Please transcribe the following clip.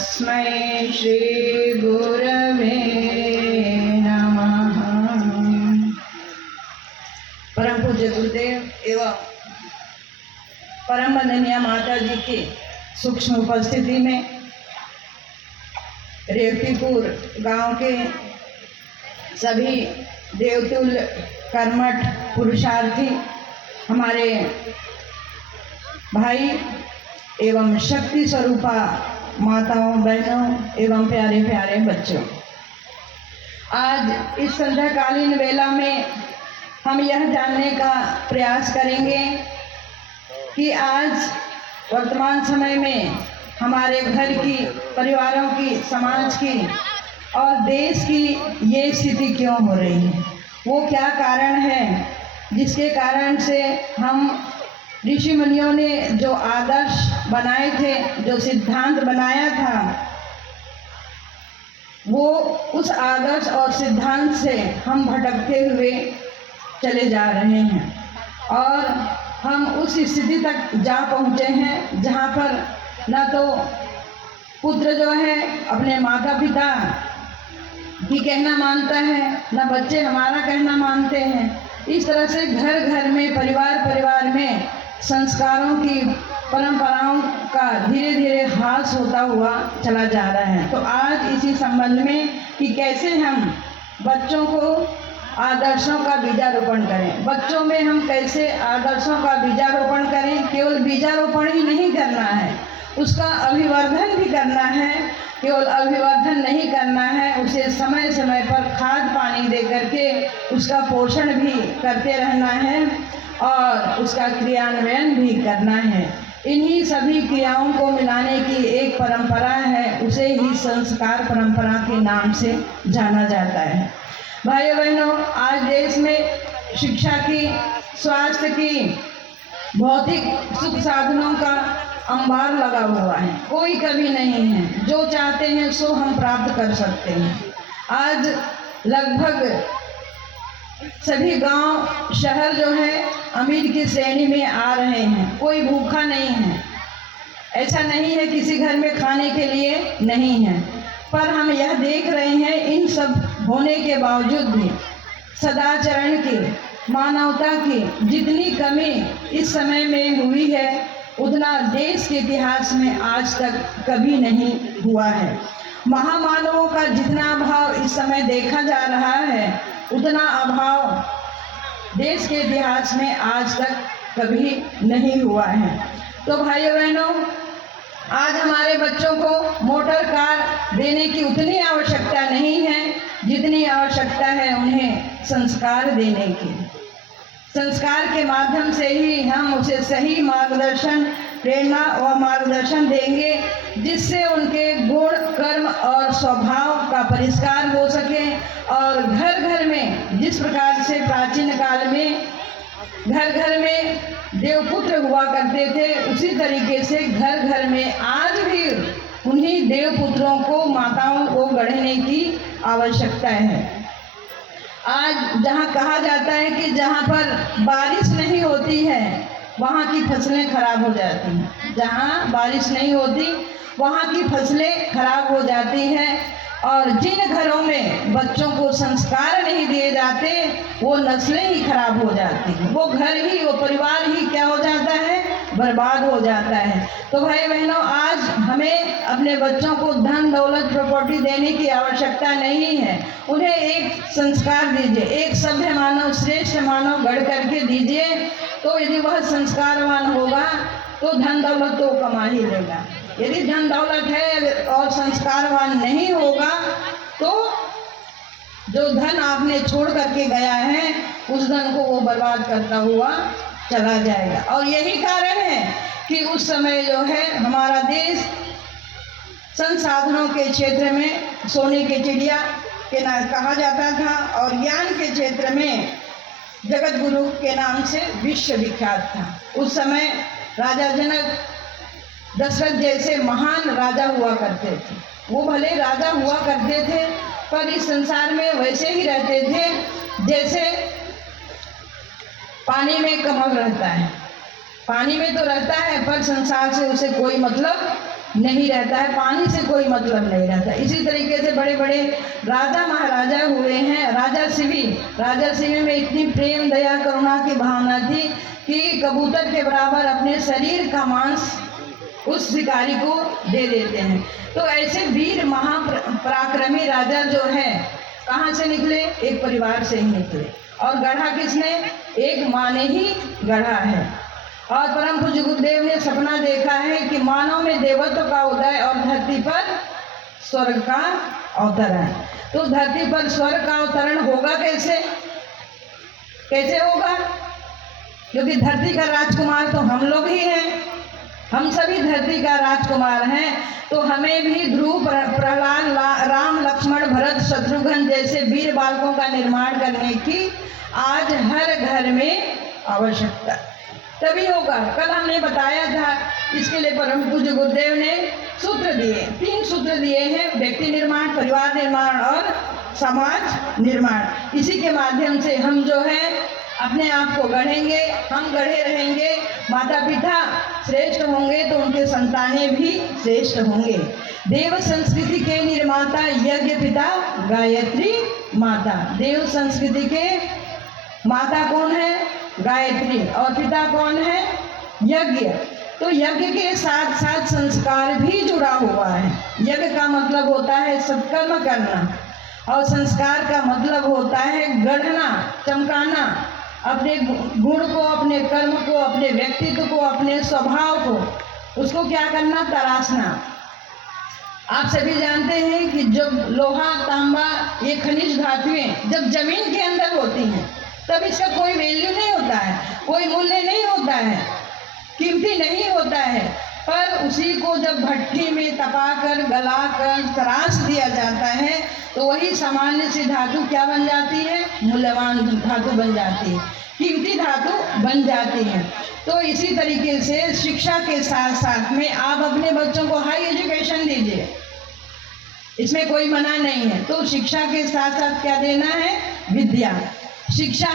तस्मै श्री गुरवे नमः। परम पूज्य गुरुदेव एवं परम वंदनीय माता जी की सूक्ष्म उपस्थिति में रेवतीपुर गांव के सभी देवतुल्य कर्मठ पुरुषार्थी हमारे भाई एवं शक्ति स्वरूपा माताओं बहनों एवं प्यारे प्यारे बच्चों, आज इस संध्याकालीन वेला में हम यह जानने का प्रयास करेंगे कि आज वर्तमान समय में हमारे घर की, परिवारों की, समाज की और देश की ये स्थिति क्यों हो रही है। वो क्या कारण है जिसके कारण से हम ऋषि मुनियों ने जो आदर्श बनाए थे, जो सिद्धांत बनाया था, वो उस आदर्श और सिद्धांत से हम भटकते हुए चले जा रहे हैं और हम उस स्थिति तक जा पहुँचे हैं जहाँ पर न तो पुत्र जो है अपने माता पिता की कहना मानता है, न बच्चे हमारा कहना मानते हैं। इस तरह से घर घर में, परिवार परिवार में संस्कारों की, परंपराओं का धीरे धीरे ह्रास होता हुआ चला जा रहा है। तो आज इसी संबंध में कि कैसे हम बच्चों को आदर्शों का बीजारोपण करें, बच्चों में हम कैसे आदर्शों का बीजारोपण करें। केवल बीजारोपण ही नहीं करना है, उसका अभिवर्धन भी करना है। केवल अभिवर्धन नहीं करना है, उसे समय समय पर खाद पानी दे करके उसका पोषण भी करते रहना है और उसका क्रियान्वयन भी करना है। इन्हीं सभी क्रियाओं को मिलाने की एक परंपरा है, उसे ही संस्कार परंपरा के नाम से जाना जाता है। भाइयों बहनों, आज देश में शिक्षा की, स्वास्थ्य की, भौतिक सुख साधनों का अंबार लगा हुआ है, कोई कमी नहीं है। जो चाहते हैं सो हम प्राप्त कर सकते हैं। आज लगभग सभी गांव, शहर जो है अमीर की श्रेणी में आ रहे हैं, कोई भूखा नहीं है। ऐसा नहीं है किसी घर में खाने के लिए नहीं है, पर हम यह देख रहे हैं इन सब होने के बावजूद भी सदाचरण की, मानवता की जितनी कमी इस समय में हुई है, उतना देश के इतिहास में आज तक कभी नहीं हुआ है। महामानवों का जितना अभाव इस समय देखा जा रहा है, उतना अभाव देश के इतिहास में आज तक कभी नहीं हुआ है। तो भाइयों बहनों, आज हमारे बच्चों को मोटर कार देने की उतनी आवश्यकता नहीं है जितनी आवश्यकता है उन्हें संस्कार देने की। संस्कार के माध्यम से ही हम उसे सही मार्गदर्शन, प्रेरणा और मार्गदर्शन देंगे, जिससे उनके गुण, कर्म और स्वभाव का परिष्कार हो सके और घर घर में, जिस प्रकार से प्राचीन काल में घर घर में देवपुत्र हुआ करते थे, उसी तरीके से घर घर में आज भी उन्हीं देवपुत्रों को, माताओं को गढ़ने की आवश्यकता है। आज जहाँ कहा जाता है कि जहाँ पर बारिश नहीं होती है वहाँ की फसलें खराब हो जाती हैं, जहाँ बारिश नहीं होती वहाँ की फसलें खराब हो जाती हैं, और जिन घरों में बच्चों को संस्कार नहीं दिए जाते वो नस्लें ही खराब हो जाती हैं, वो घर ही, वो परिवार ही क्या हो जाता है, बर्बाद हो जाता है। तो भाई बहनों, आज हमें अपने बच्चों को धन दौलत प्रॉपर्टी देने की आवश्यकता नहीं है, उन्हें एक संस्कार दीजिए, एक सभ्य मानव, श्रेष्ठ मानव गढ़ करके दीजिए। तो यदि वह संस्कारवान होगा तो धन दौलत तो कमा ही लेगा। यदि धन दौलत है और संस्कारवान नहीं होगा तो जो धन आपने छोड़ करके गया है उस धन को वो बर्बाद करता हुआ चला जाएगा। और यही कारण है कि उस समय जो है हमारा देश संसाधनों के क्षेत्र में सोने की चिड़िया के नाम कहा जाता था और ज्ञान के क्षेत्र में जगत गुरु के नाम से विश्व विख्यात था। उस समय राजा जनक, दशरथ जैसे महान राजा हुआ करते थे। वो भले राजा हुआ करते थे पर इस संसार में वैसे ही रहते थे जैसे पानी में कमल रहता है। पानी में तो रहता है पर संसार से उसे कोई मतलब नहीं रहता है, पानी से कोई मतलब नहीं रहता। इसी तरीके से बड़े बड़े राजा महाराजा हुए हैं। राजा शिवी में इतनी प्रेम दया करुणा की भावना थी कि कबूतर के बराबर अपने शरीर का मांस उस शिकारी को दे देते हैं। तो ऐसे वीर महापराक्रमी राजा जो है कहाँ से निकले? एक परिवार से ही निकले। और गढ़ा किसने? एक माँ ने ही गढ़ा है। और परम पूज्य गुरुदेव ने सपना देखा है कि मानव में देवत्व का उदय और धरती पर स्वर्ग का अवतरण। तो धरती पर स्वर्ग का अवतरण होगा कैसे? कैसे होगा? क्योंकि धरती का राजकुमार तो हम लोग ही हैं, हम सभी धरती का राजकुमार हैं। तो हमें भी ध्रुव, प्रहलाद, राम, लक्ष्मण, भरत, शत्रुघ्न जैसे वीर बालकों का निर्माण करने की आज हर घर में आवश्यकता, तभी होगा। कल हमने बताया था, इसके लिए परम पूज्य गुरुदेव ने सूत्र दिए, 3 सूत्र दिए हैं: व्यक्ति निर्माण, परिवार निर्माण और समाज निर्माण। इसी के माध्यम से हम जो है अपने आप को गढ़ेंगे, हम गढ़े रहेंगे। माता पिता श्रेष्ठ होंगे तो उनके संतानें भी श्रेष्ठ होंगे। देव संस्कृति के निर्माता यज्ञ पिता गायत्री माता। देव संस्कृति के माता कौन है? गायत्री। और पिता कौन है? यज्ञ। तो यज्ञ के साथ साथ संस्कार भी जुड़ा हुआ है। यज्ञ का मतलब होता है सत्कर्म करना, और संस्कार का मतलब होता है गढ़ना, चमकाना, अपने गुण को, अपने कर्म को, अपने व्यक्तित्व को, अपने स्वभाव को, उसको क्या करना? तराशना। आप सभी जानते हैं कि जब लोहा, तांबा, ये खनिज धातुएं जब जमीन के अंदर होती हैं तब इसका कोई वैल्यू नहीं होता है, कोई मूल्य नहीं होता है, कीमती नहीं होता है। पर उसी को जब भट्टी में तपाकर, गलाकर, तराश दिया जाता है तो वही सामान्य सी धातु क्या बन जाती है? मूल्यवान धातु बन जाती है, कीमती धातु बन जाती है। तो इसी तरीके से शिक्षा के साथ साथ में आप अपने बच्चों को हाई एजुकेशन दीजिए, इसमें कोई मना नहीं है। तो शिक्षा के साथ साथ क्या देना है? विद्या। शिक्षा